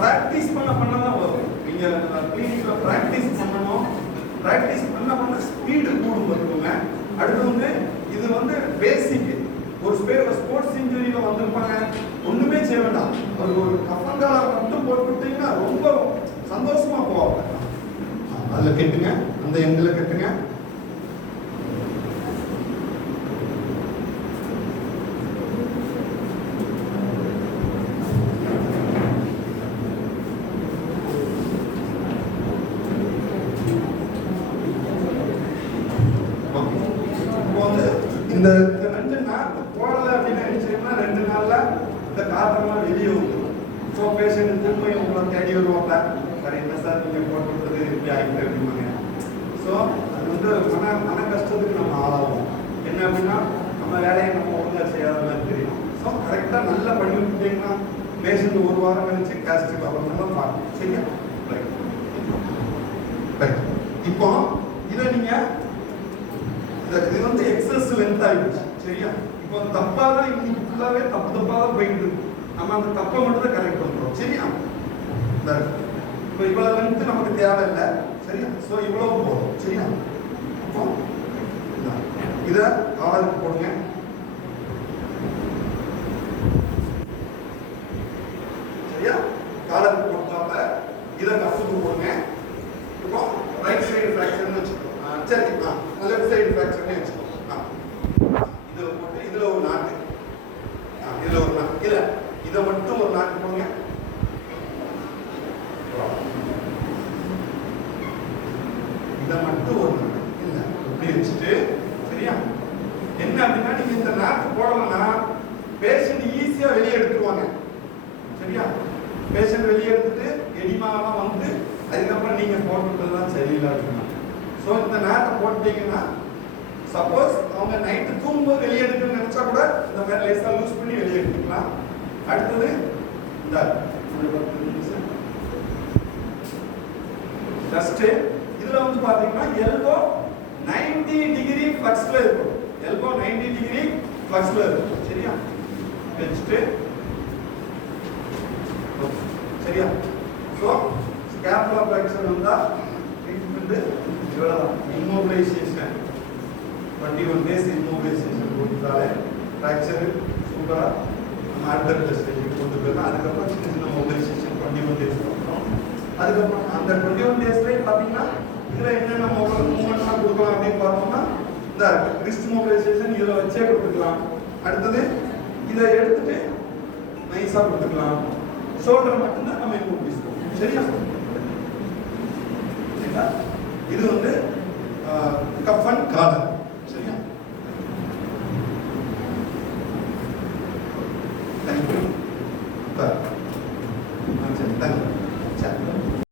Practice பண்ண தான் வரும். நீங்க கிளினிக்ல பிராக்டிஸ் பண்ணணும். பிராக்டிஸ் பண்ண ஸ்பீடு கூடும் பார்த்துக்கோங்க. அடுத்து வந்து இது வந்து பேசிக். ஒரு ஸ்போர்ட்ஸ் இன்ஜுரியில வந்திருப்பாங்க, ஒண்ணுமே செய்ய வேண்டாம், ஒரு கஃபங்கால மட்டும் போட்டுட்டீங்கன்னா ரொம்ப சந்தோஷமா போவாங்க. அதுல கட்டுங்க, அந்த எண்ணில் கட்டுங்க. இந்த 2 நாள் போடல அப்படின்னு நினைச்சீங்கன்னா 2 நாள்ல இந்த காற்றெல்லாம் வெளியே வந்துடும். ஸோ பேஷண்ட் திரும்ப உங்களை தேடி வருவாங்க, சார் என்ன சார் நீங்கள் போட்டு கொடுத்தது இப்படி ஆகிட்டு அப்படிம்பாங்க. ஸோ அது வந்து மன கஷ்டத்துக்கு நம்ம ஆளாகும். என்ன அப்படின்னா நம்ம வேலையை நம்ம ஒழுங்காக செய்யாத மாதிரி தெரியும். ஸோ கரெக்டாக நல்லா பண்ணி விட்டீங்கன்னா பேஷண்ட் 1 வாரம் கழிச்சு கேஸ்ட்ரிக் ப்ராப்ளம் பார்க்கணும். சரியா? Right right. இப்போ இதை நீங்கள் இது வந்து எக்ஸஸ் லென்த் ஆயிடுச்சு. சரியா? இப்போ தப்பா தான் இன்னைக்கு ஃபுல்லாவே தப்பா தான் போயிட்டு இருக்கு. நம்ம அந்த தப்பை மட்டும் தான் கரெக்ட் பண்றோம். சரியா? இப்போ இவ்வளவு லென்த் நமக்கு தேவையில்லை. சரியா? ஸோ இவ்வளவு போதும். சரியா? அப்போ இதை காலருக்கு போடுங்க. சரியா? காலருக்கு போட்டாப்ப இதை கப்புக்கு போடுங்க. இப்போ ரைட் சைடு ஃப்ராக்சர்னு வச்சுக்கோங்க. சரி, லெஃப்ட் சைடு ஃப்ராக்சர்னே வச்சுக்கோங்க. இதுல போட்டு இதுல ஒரு நாட்டு, இதுல ஒரு நாட்டு, இல்ல இதை மட்டும் ஒரு நாட்டு போடுங்க. இதை மட்டும் ஒரு நாட்டு இல்ல இப்படி வச்சுட்டு, சரியா? என்ன அப்படின்னா நீங்க இந்த நாட்டு போடலன்னா பேஷண்ட் ஈஸியா வெளியே எடுத்துருவாங்க. சரியா? பேஷண்ட் வெளியே எடுத்துட்டு எடிமாலாம் வந்து அதுக்கப்புறம் நீங்க போட்டுதான் சரியில்லை இருக்கணும். ஸோ இந்த நாட்டை போட்டீங்கன்னா சப்போஸ் அவங்க நைட்டு தூங்கும்போது வெளியே எடுக்கணும்னு நினைச்சா கூட இந்த மாதிரி லேசாக லூஸ் பண்ணி வெளியே எடுத்துக்கலாம். அடுத்தது இந்த ஜஸ்ட் இதுல வந்து பாத்தீங்கன்னா எல்போ 90 டிகிரி ஃப்ளக்ஸ்ல இருக்கும். எல்போ 90 டிகிரி ஃப்ளக்ஸ்ல இருக்கும். சரியா? வச்சுட்டு சரியா? ஸோ ஸ்கேப்புலா ஃப்ராக்சர் வந்தா ட்ரீட்மெண்ட் இவ்வளவுதான். இம்மோபிலைசேஷன் 21 days இம்மோபிலைசேஷன் கொடுத்தாலே ஃப்ராக்சர் சூப்பரா நம்ம அடுத்த ஸ்டேஜுக்கு கொண்டு போயிடலாம். அதுக்கப்புறம் சின்ன சின்ன மொபிலைசேஷன் 21 days பண்ணுறோம். அதுக்கப்புறம் அந்த 21 daysலேயே பார்த்தீங்கன்னா இதில் என்னென்ன மூமெண்ட்லாம் கொடுக்கலாம் அப்படின்னு பார்த்தோம்னா இந்த ரிஸ்ட் மொபிலைசேஷன் இதில் வச்சே கொடுத்துக்கலாம். அடுத்தது இதை எடுத்துட்டு நைஸாக கொடுத்துக்கலாம். ஷோல்டர் மட்டும்தான் நம்ம இம்மோபிலைஸ் பண்ணுவோம். சரியா? இது வந்து கஃப் அண்ட் காலர். சரியா? தேங்க்யூ. சரி, தேங்க்யூ.